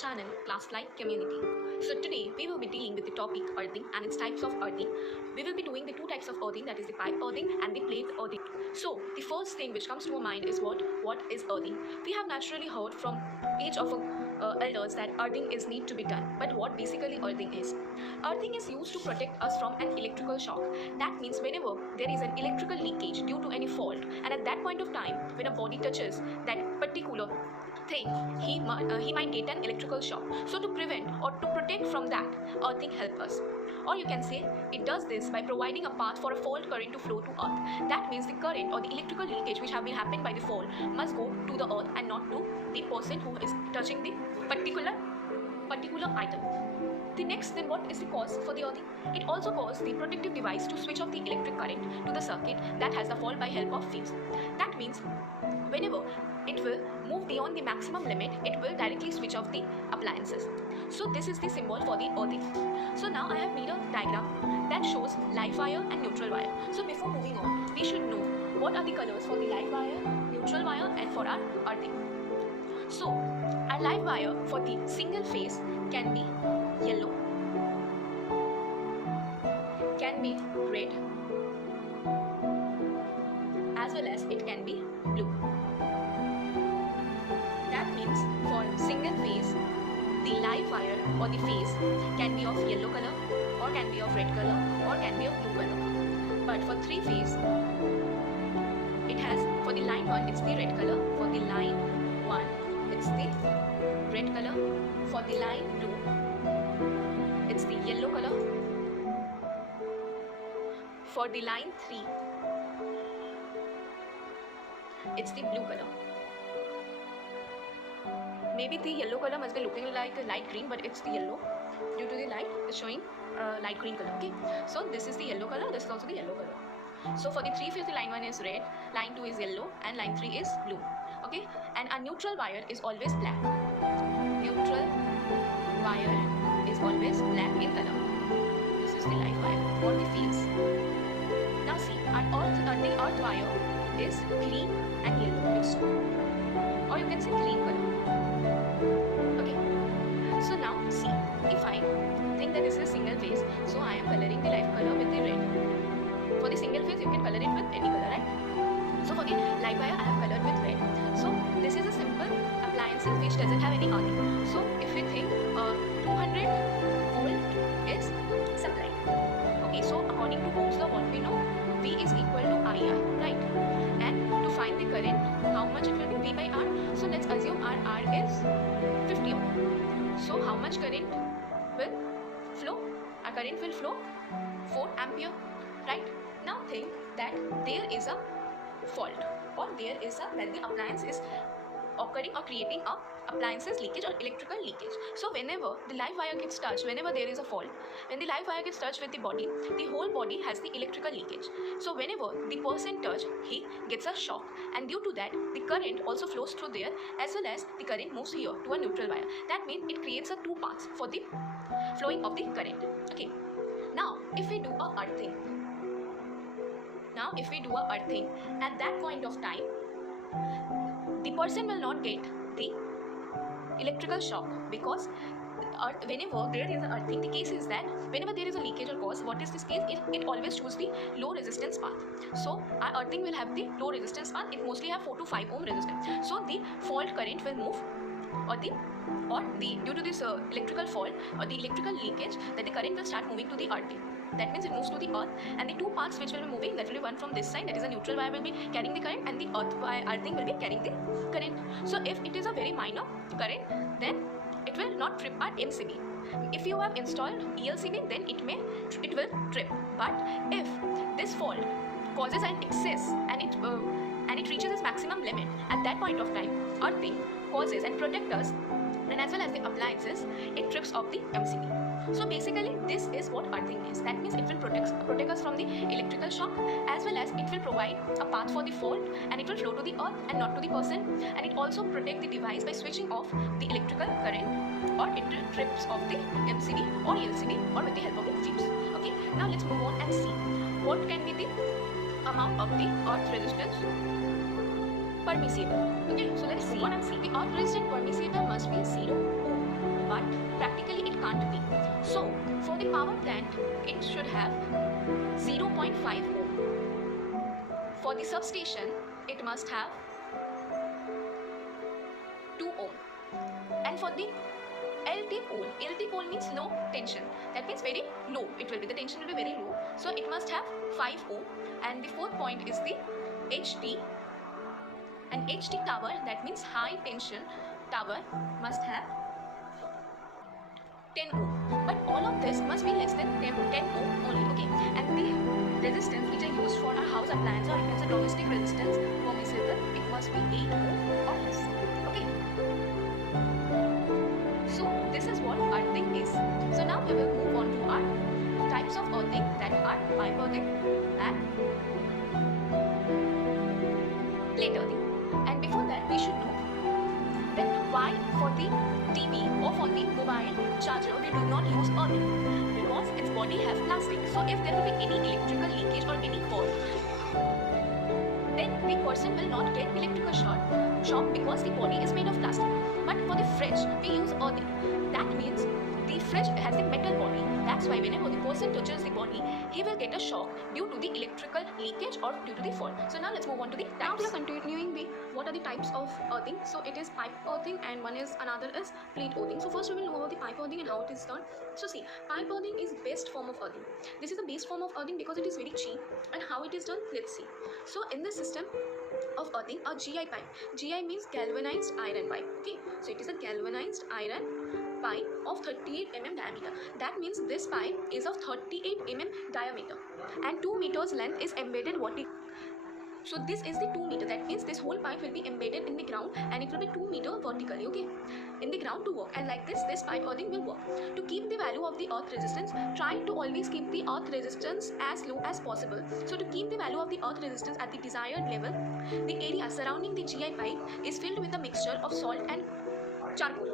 channel ClassFly community. So today we will be dealing with the topic earthing and its types of earthing. We will be doing the two types of earthing, that is the pipe earthing and the plate earthing. So the first thing which comes to our mind is what is earthing? We have naturally heard from each of our elders that earthing is need to be done. But what basically earthing is? Earthing is used to protect us from an electrical shock. That means whenever there is an electrical leakage due to any fault, and at that point of time when a body touches that particular thing, he might get an electrical shock. So to prevent or to protect from that, earthing helps us. Or you can say it does this by providing a path for a fault current to flow to earth. That means the current or the electrical leakage which have been happened by the fault must go to the earth and not to the person who is touching the particular item. The next thing, what is the cause for the earthing? It also causes the protective device to switch off the electric current to the circuit that has the fault by help of fuse. That means whenever it will move beyond the maximum limit, it will directly switch off the appliances. So this is the symbol for the earthing. So now I have made a diagram that shows live wire and neutral wire. So before moving on, we should know what are the colors for the live wire, neutral wire and for our earthing. So our live wire for the single phase can be yellow, can be red, as well as it can be blue. That means for single phase, the live wire or the phase can be of yellow color, or can be of red color, or can be of blue color. But for three phase, it has, for the line 1 it's the red color, for the line 1 it's the red color, for the line 2 it's the yellow color, for the line 3 it's the blue color. Maybe the yellow color must be looking like a light green, but it's the yellow due to the light is showing light green color. Okay, so this is the yellow color, this is also the yellow color. So for the three phase, the line 1 is red, line 2 is yellow, and line 3 is blue. Okay, and a neutral wire is always black. Neutral wire is always black in color. This is the live wire or the phase. Now see, the earth wire is green and yellow mixed, or you can say green color. Okay, so now see, if I think that this is a single phase, so I am coloring the live color with the red. For the single phase, you can color it with any color, right? So for the live wire, I have colored with red. So this is a simple appliances which doesn't have any earthing. So if we think 200 volt is supplied. Okay, so according to Ohm's law, what we know, V is equal to IR, right? And to find the current, how much it will be? V by R. So let's assume R is 50 ohm. So how much current will flow? Our current will flow 4 ampere, right? Now think that there is a fault, or there is a, when the appliance is occurring or creating a appliances leakage or electrical leakage. So whenever the live wire gets touched, whenever there is a fault, when the live wire gets touched with the body, the whole body has the electrical leakage. So whenever the person touched, he gets a shock, and due to that the current also flows through there, as well as the current moves here to a neutral wire. That means it creates a two paths for the flowing of the current. Okay, now if we do a earthing, at that point of time, the person will not get the electrical shock, because whenever there is an earthing, the case is that whenever there is a leakage or cause, what is this case? It always chooses the low resistance path. So our earthing will have the low resistance path. It mostly have 4 to 5 ohm resistance. So the fault current will move, or due to this electrical fault or the electrical leakage, that the current will start moving to the earthing. That means it moves to the earth, and the two parts which will be moving, that will be one from this side, that is a neutral wire will be carrying the current, and the earthing will be carrying the current. So if it is a very minor current, then it will not trip our MCB. If you have installed ELCB, then it will trip. But if this fault causes an excess and it reaches its maximum limit, at that point of time, earthing causes and protects us, and as well as the appliances, it trips off the MCB. So basically this is what earthing is. That means it will protect us from the electrical shock, as well as it will provide a path for the fault, and it will flow to the earth and not to the person, and it also protects the device by switching off the electrical current, or it trips off the MCB or LCD, or with the help of the fuse. Okay, now let's move on and see what can be the amount of the earth resistance permissible. Okay, so let's see. The earth resistant permissible must be 0 ohm. but practically it can't be. So for the power plant, it should have 0.5 ohm. For the substation, it must have 2 ohm. And for the LT pole means low tension. That means very low. It will be, the tension will be very low. So it must have 5 ohm. And the fourth point is the HT. An HT tower, that means high tension tower, must have 10 ohm. But all of this must be less than 10 ohm only. Okay. And the resistance which are used for our house appliance, or it means a domestic resistance permissible, it must be 8 ohm or less. Okay. So this is what earthing is. So now we will move on to our types of earthing, that are pipe earthing and plate earthing. And before that, we should know that why for the TV or for the mobile charger we do not use earthing, because its body has plastic. So if there will be any electrical leakage or any fault, then the person will not get electrical shock because the body is made of plastic. But for the fridge, we use earthing. That means the fridge has a metal body. That's why whenever the person touches the body, he will get a shock due to the electrical leakage or due to the fault. So now let's move on to the types. Now we are continuing the what are the types of earthing. So it is pipe earthing and another is plate earthing. So first we will know about the pipe earthing and how it is done. So see, pipe earthing is best form of earthing. This is the best form of earthing because it is very cheap. And how it is done, let's see. So in this system of earthing, a GI pipe. GI means galvanized iron pipe. Okay, so it is a galvanized iron pipe of 38 mm diameter. That means this pipe is of 38 mm diameter and 2 meters length is embedded vertically. So this is the 2 meter. That means this whole pipe will be embedded in the ground and it will be 2 meter vertically, okay, in the ground to work. And like this pipe earthing will work. To keep the value of the earth resistance, try to always keep the earth resistance as low as possible. So to keep the value of the earth resistance at the desired level, the area surrounding the GI pipe is filled with a mixture of salt and charcoal.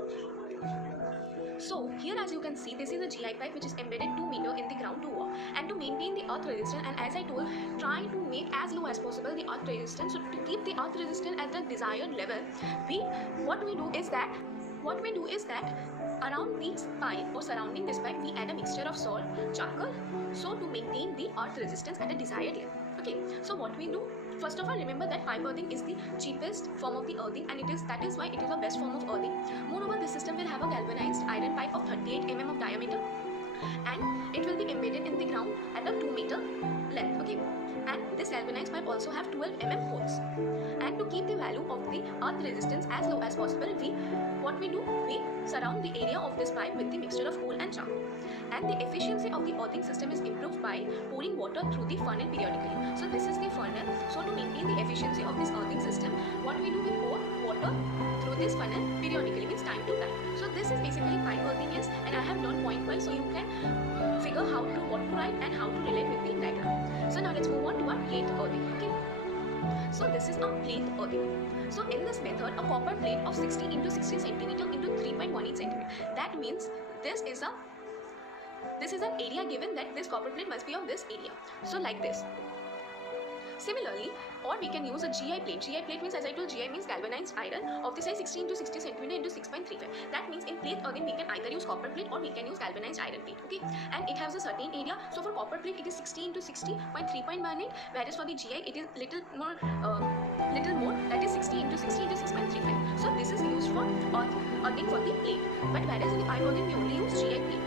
So here, as you can see, this is a GI pipe which is embedded 2 meter in the ground to work. And to maintain the earth resistance, and as I told, try to make as low as possible the earth resistance. So to keep the earth resistance at the desired level, what we do is that around this pipe or surrounding this pipe, we add a mixture of salt, charcoal, so to maintain the earth resistance at a desired level. Okay, so what we do, first of all, remember that pipe earthing is the cheapest form of the earthing, and that is why it is the best form of earthing. Moreover, this system will have a galvanized iron pipe of 38 mm of diameter, and it will be embedded in the ground at a 2 meter length. Okay, and this galvanized pipe also have 12 mm holes. And to keep the value of the earth resistance as low as possible, we surround the area of this pipe with the mixture of coal and charcoal. And the efficiency of the earthing system is improved by pouring water through the funnel periodically. So this is the funnel. So to maintain the efficiency of this earthing system, what we do, we pour water through this funnel periodically, means time to time. So this is basically pipe earthing is, and I have done point wise, so you can figure what to write and how to relate with the diagram. So now let's move on to our plate earthing. Okay. So this is a plate earthing. So in this method, a copper plate of 60 into 60 centimeter into 3.18 centimeter. That means this is an area given that this copper plate must be of this area. So like this. Similarly, or we can use a GI plate. GI plate means, as I told, GI means galvanized iron of the size 60 into 60 centimeter into 6.35. That means in plate earthing we can either use copper plate or we can use galvanized iron plate. Okay, and it has a certain area. So for copper plate it is 60 into 60 by 3.18, whereas for the GI it is little more, that is 60 into 60 into 6.35. So this is used for earthing for the plate. But whereas in the pipe earthing we only use GI plate.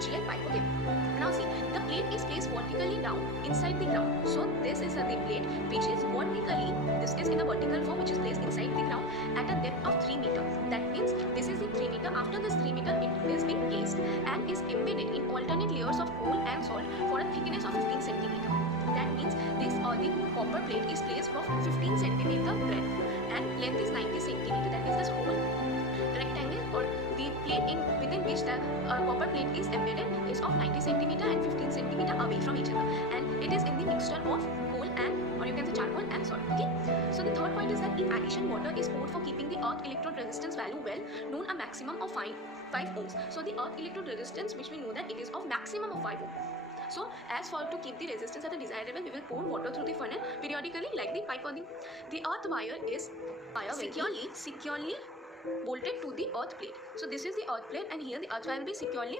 GI pipe. Okay. Now see, the plate is placed vertically down inside the ground. So this is the plate which is vertically, this is in the vertical form, which is placed inside the ground at a depth of 3 meter. That means this is the 3 meter. After this 3 meter, it is being placed and is embedded in alternate layers of coal and salt for a thickness of 15 centimeter. That means this the copper plate is placed for 15 centimeter breadth and length is 90 centimeter. That means this whole rectangle or the plate within which the copper plate is embedded is of 90 centimeter and 15 centimeter away from each other, and it is in the mixture of coal and, or you can say, charcoal and salt. Okay. So the third point is that in addition, water is poured for keeping the earth electrode resistance value well known, a maximum of 5 ohms. So the earth electrode resistance, which we know that it is of maximum of 5 ohms. So as for to keep the resistance at the desired level, we will pour water through the funnel periodically like the pipe earthing. The earth wire is securely bolted to the earth plate. So this is the earth plate, and here the earth wire will be securely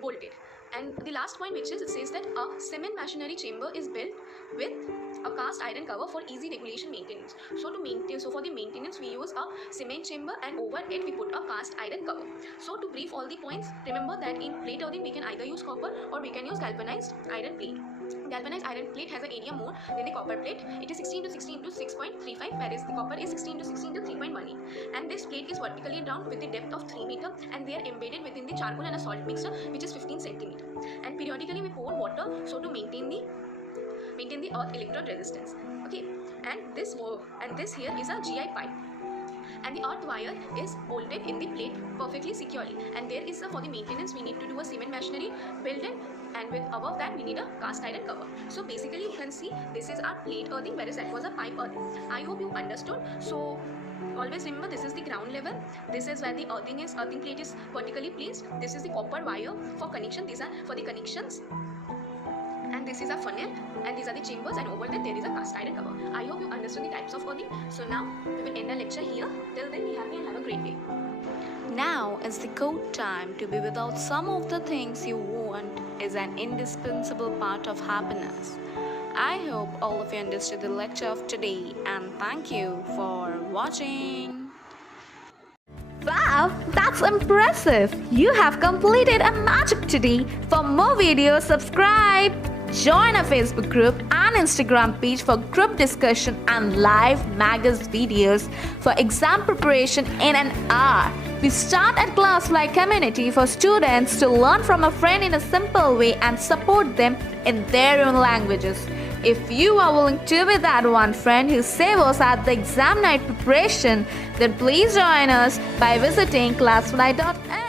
bolted. And the last point, which is, it says that a cement machinery chamber is built with a cast iron cover for easy regulation maintenance. So for the maintenance we use a cement chamber, and over it we put a cast iron cover. So to brief all the points, remember that in plate earthing we can either use copper or we can use galvanized iron plate. Galvanized iron plate has an area more than the copper plate. It is 16 to 16 to 6.35, whereas the copper is 16 to 16 to 3.18. And this plate is vertically down with the depth of 3 meter, and they are embedded within the charcoal and a salt mixture, which is 15 centimeter. And periodically we pour water so to maintain the earth electrode resistance. Okay, and this here is a GI pipe, and the earth wire is bolted in the plate perfectly securely. And there is for the maintenance we need to do a cement machinery built-in, and with above that we need a cast iron cover. So basically you can see this is our plate earthing, whereas that was a pipe earthing. I hope you understood. So always remember, this is the ground level, this is where the earthing plate is vertically placed, this is the copper wire for connection, these are for the connections, and this is a funnel, and these are the chambers, and over there is a cast iron cover. I hope you understood the types of earthing. So now we will end our lecture here. Till then, be happy and have a great day. Now is the good time. To be without some of the things you want is an indispensable part of happiness. I hope all of you understood the lecture of today, and thank you for watching. Wow, that's impressive! You have completed a magic today. For more videos, subscribe. Join our Facebook group and Instagram page for group discussion and live magazine videos for exam preparation in an hour. We start at ClassFly community for students to learn from a friend in a simple way and support them in their own languages. If you are willing to be that one friend who saves us at the exam night preparation, then please join us by visiting classfly.in.